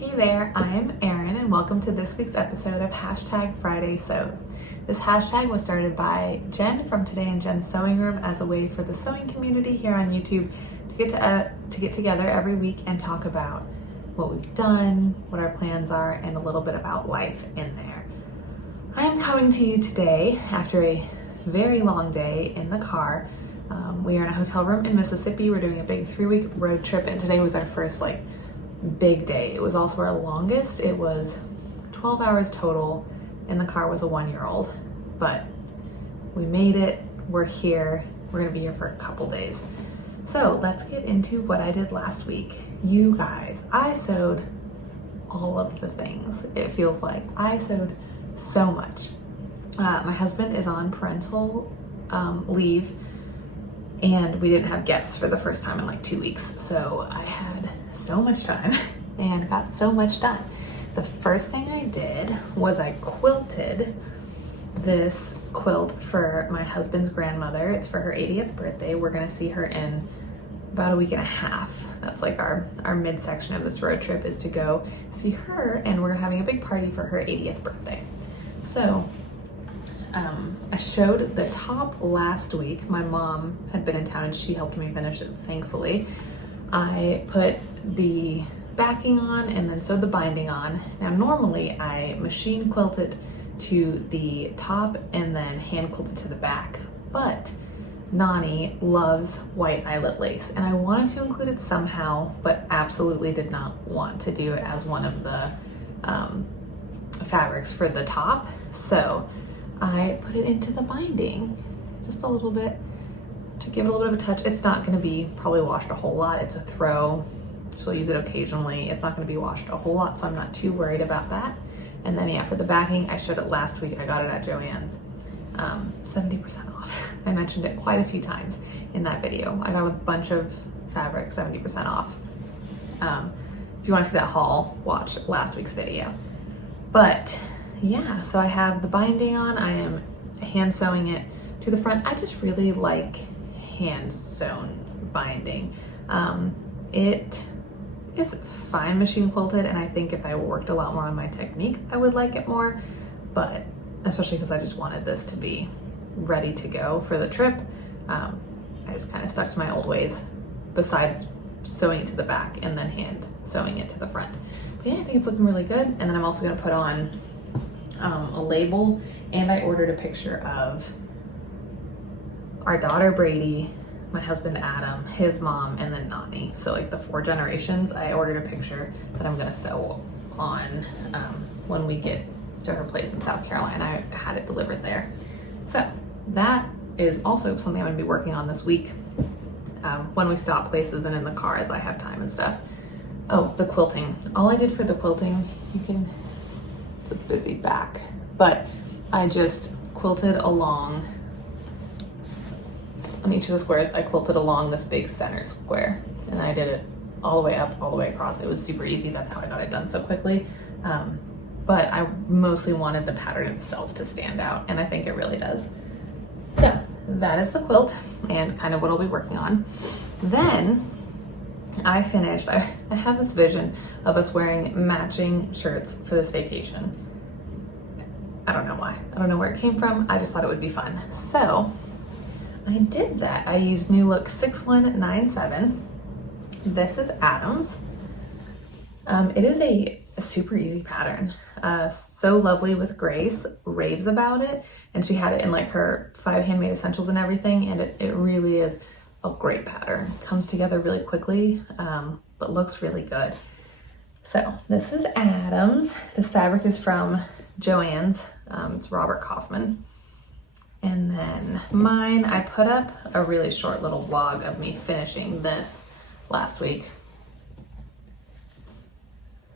Hey there, I'm Erin and welcome to this week's episode of #Friday Sews. This hashtag was started by Jen from Today in Jen's Sewing Room as a way for the sewing community here on YouTube to get together every week and talk about what we've done, what our plans are, and a little bit about life in there. I am coming to you today after a very long day in the car. We are in a hotel room in Mississippi. We're doing a big 3-week road trip, and today was our first big day. It was also our longest. It was 12 hours total in the car with a 1-year-old, but we made it. We're here. We're gonna be here for a couple days. So let's get into what I did last week. You guys, I sewed all of the things. It feels like I sewed so much. My husband is on parental leave, and we didn't have guests for the first time in 2 weeks. So I had so much time and got so much done. The first thing I did was I quilted this quilt for my husband's grandmother. It's for her 80th birthday. We're gonna see her in about a week and a half. That's our midsection of this road trip is to go see her, and we're having a big party for her 80th birthday. So I showed the top last week. My mom had been in town and she helped me finish it, thankfully. I put the backing on and then sewed the binding on. Now normally I machine quilt it to the top and then hand quilt it to the back, but Nani loves white eyelet lace and I wanted to include it somehow, but absolutely did not want to do it as one of the fabrics for the top. So I put it into the binding just a little bit to give it a little bit of a touch. It's not going to be probably washed a whole lot. It's a throw. She'll use it occasionally. It's not going to be washed a whole lot, so I'm not too worried about that. And then yeah, for the backing, I showed it last week. I got it at Joann's, 70% off. I mentioned it quite a few times in that video. I got a bunch of fabric 70% off. If you want to see that haul, watch last week's video. But yeah, so I have the binding on. I am hand sewing it to the front. I just really like hand sewn binding. It is fine machine quilted, and I think if I worked a lot more on my technique, I would like it more, but especially because I just wanted this to be ready to go for the trip. I just kind of stuck to my old ways besides sewing it to the back and then hand sewing it to the front. But yeah, I think it's looking really good. And then I'm also gonna put on a label, and I ordered a picture of our daughter Brady, my husband Adam, his mom, and then Nani. So the 4 generations. I ordered a picture that I'm gonna sew on when we get to her place in South Carolina. I had it delivered there. So that is also something I'm gonna be working on this week when we stop places and in the car as I have time and stuff. Oh, the quilting. All I did for the quilting, it's a busy back, but I just quilted along on each of the squares. I quilted along this big center square, and I did it all the way up, all the way across. It was super easy. That's how I got it done so quickly. But I mostly wanted the pattern itself to stand out, and I think it really does. So that is the quilt and kind of what I'll be working on. Then I finished, I have this vision of us wearing matching shirts for this vacation. I don't know why. I don't know where it came from. I just thought it would be fun. So I did that. I used New Look 6197. This is Adam's. It is a super easy pattern. So Lovely with Grace raves about it, and she had it in her 5 handmade essentials and everything, and it really is a great pattern. Comes together really quickly, but looks really good. So this is Adam's. This fabric is from Joann's. It's Robert Kaufman. And then mine, I put up a really short little vlog of me finishing this last week.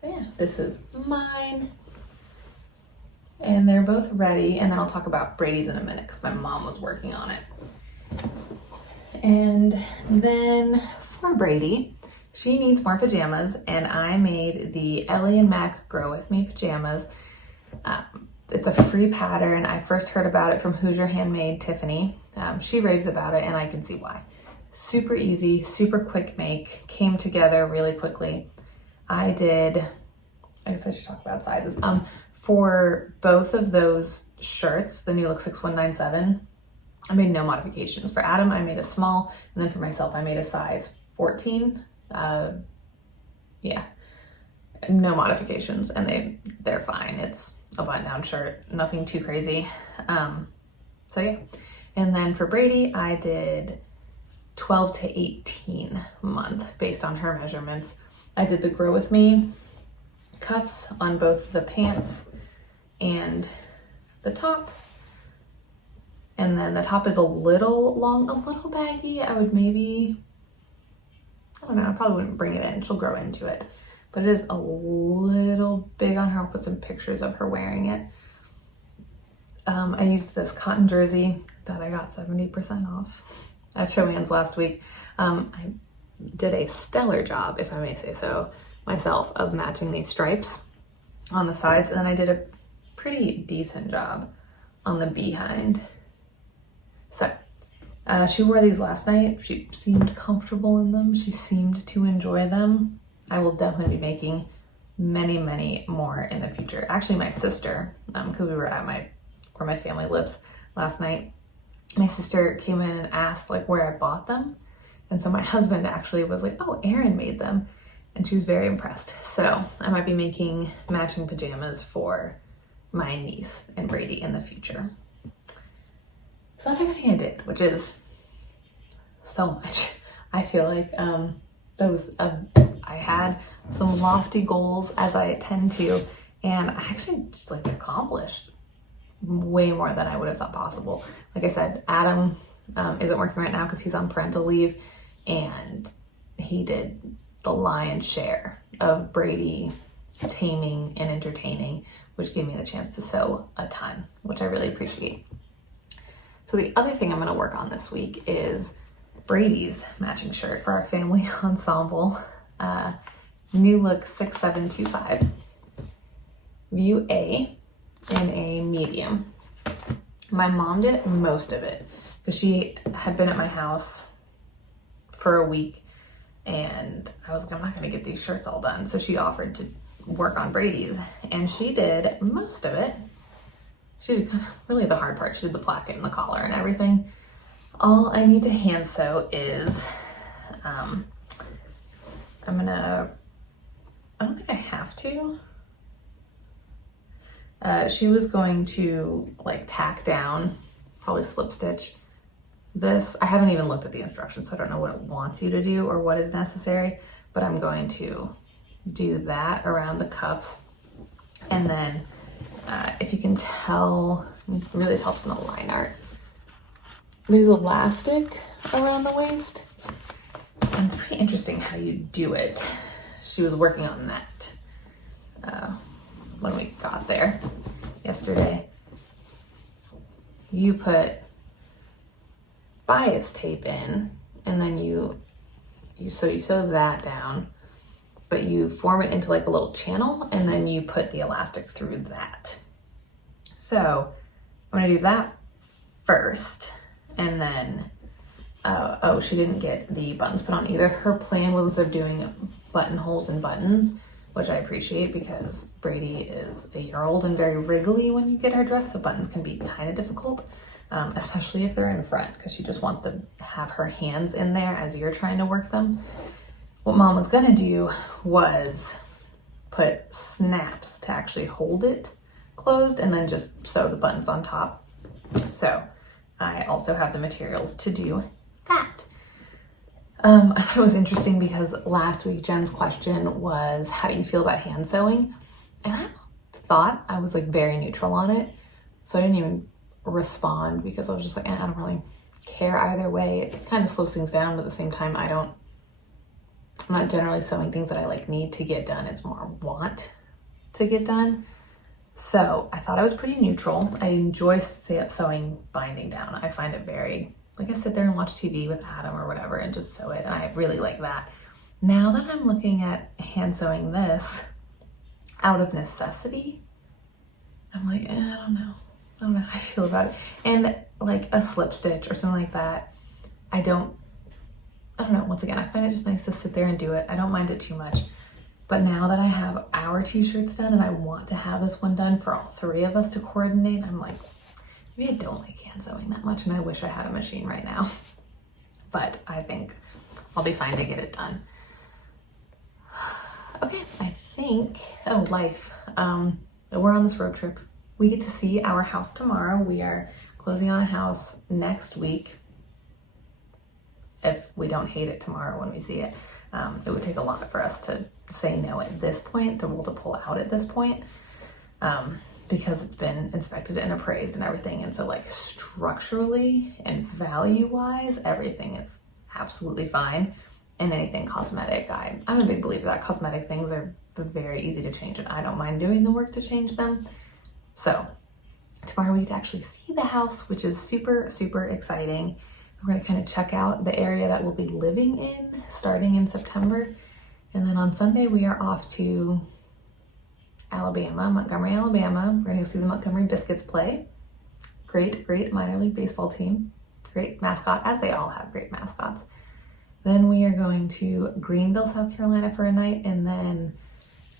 So yeah, this is mine. And they're both ready. And then I'll talk about Brady's in a minute because my mom was working on it. And then for Brady, she needs more pajamas, and I made the Ellie and Mac Grow with Me pajamas. It's a free pattern. I first heard about it from Hoosier Handmade Tiffany. She raves about it, and I can see why. Super easy, super quick make, came together really quickly. I did I guess I should talk about sizes. For both of those shirts, the New Look 6197, I made no modifications. For Adam, I made a small, and then for myself, I made a size 14. Yeah, no modifications, and they're fine. It's a button-down shirt, nothing too crazy. So yeah. And then for Brady, I did 12 to 18 month based on her measurements. I did the Grow With Me cuffs on both the pants and the top. And then the top is a little long, a little baggy. I would maybe, I don't know, I probably wouldn't bring it in. She'll grow into it. But it is a little big on her. I'll put some pictures of her wearing it. I used this cotton jersey that I got 70% off at Joann's last week. I did a stellar job, if I may say so myself, of matching these stripes on the sides. And then I did a pretty decent job on the behind. So she wore these last night. She seemed comfortable in them. She seemed to enjoy them. I will definitely be making many, many more in the future. Actually, my sister, because we were at where my family lives last night, my sister came in and asked like where I bought them. And so my husband actually was like, oh, Erin made them. And she was very impressed. So I might be making matching pajamas for my niece and Brady in the future. So that's everything I did, which is so much. I feel like I had some lofty goals, as I tend to, and I actually just like accomplished way more than I would have thought possible. Like I said, Adam isn't working right now because he's on parental leave, and he did the lion's share of Brady taming and entertaining, which gave me the chance to sew a ton, which I really appreciate. So the other thing I'm going to work on this week is Brady's matching shirt for our family ensemble. New Look 6725. View A in a medium. My mom did most of it because she had been at my house for a week and I was like, I'm not going to get these shirts all done. So she offered to work on Brady's and she did most of it. She did really the hard part. She did the placket and the collar and everything. All I need to hand sew is, I don't think I have to. She was going to like tack down, probably slip stitch this. I haven't even looked at the instructions, so I don't know what it wants you to do or what is necessary, but I'm going to do that around the cuffs. And then if you can tell, you can really tell from the line art, there's elastic around the waist. And it's pretty interesting how you do it. She was working on that when we got there yesterday. You put bias tape in, and then you sew that down, but you form it into like a little channel, and then you put the elastic through that. So I'm gonna do that first, and then oh, she didn't get the buttons put on either. Her plan was instead of doing buttonholes and buttons, which I appreciate because Brady is a year old and very wriggly when you get her dressed, so buttons can be kind of difficult, especially if they're in front, because she just wants to have her hands in there as you're trying to work them. What Mom was gonna do was put snaps to actually hold it closed and then just sew the buttons on top. So I also have the materials to do that. I thought it was interesting because last week Jen's question was how you feel about hand sewing, and I thought I was like very neutral on it, so I didn't even respond because I was just like, I don't really care either way. It kind of slows things down, but at the same time I'm not generally sewing things that I like need to get done. It's more want to get done. So I thought I was pretty neutral. I enjoy sewing binding down. I find it very, like I sit there and watch TV with Adam or whatever and just sew it, and I really like that. Now that I'm looking at hand sewing this out of necessity, I'm like, I don't know how I feel about it. And like a slip stitch or something like that, I don't know, once again, I find it just nice to sit there and do it. I don't mind it too much, But now that I have our t-shirts done and I want to have this one done for all three of us to coordinate, I'm like, maybe I don't like hand sewing that much and I wish I had a machine right now. But I think I'll be fine to get it done. Okay, I think, oh, life. We're on this road trip. We get to see our house tomorrow. We are closing on a house next week. If we don't hate it tomorrow when we see it. It would take a lot for us to say no at this point, to pull out at this point, because it's been inspected and appraised and everything. And so like structurally and value-wise, everything is absolutely fine. And anything cosmetic, I'm a big believer that cosmetic things are very easy to change and I don't mind doing the work to change them. So tomorrow we get to actually see the house, which is super, super exciting. We're gonna kind of check out the area that we'll be living in starting in September. And then on Sunday, we are off to Alabama, Montgomery, Alabama. We're gonna go see the Montgomery Biscuits play. Great, great minor league baseball team. Great mascot, as they all have great mascots. Then we are going to Greenville, South Carolina for a night, and then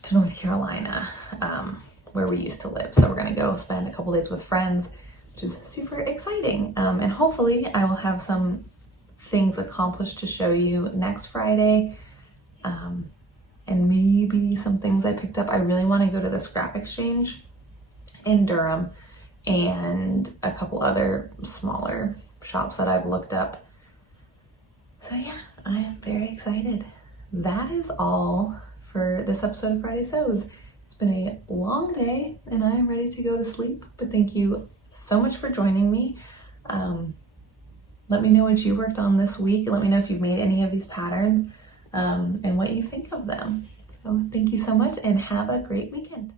to North Carolina, where we used to live. So we're gonna go spend a couple days with friends, which is super exciting. And hopefully I will have some things accomplished to show you next Friday. And maybe some things I picked up. I really want to go to the scrap exchange in Durham and a couple other smaller shops that I've looked up. So yeah, I am very excited. That is all for this episode of Friday Sews. It's been a long day and I am ready to go to sleep, but thank you so much for joining me. Let me know what you worked on this week. Let me know if you've made any of these patterns and what you think of them. So thank you so much and have a great weekend.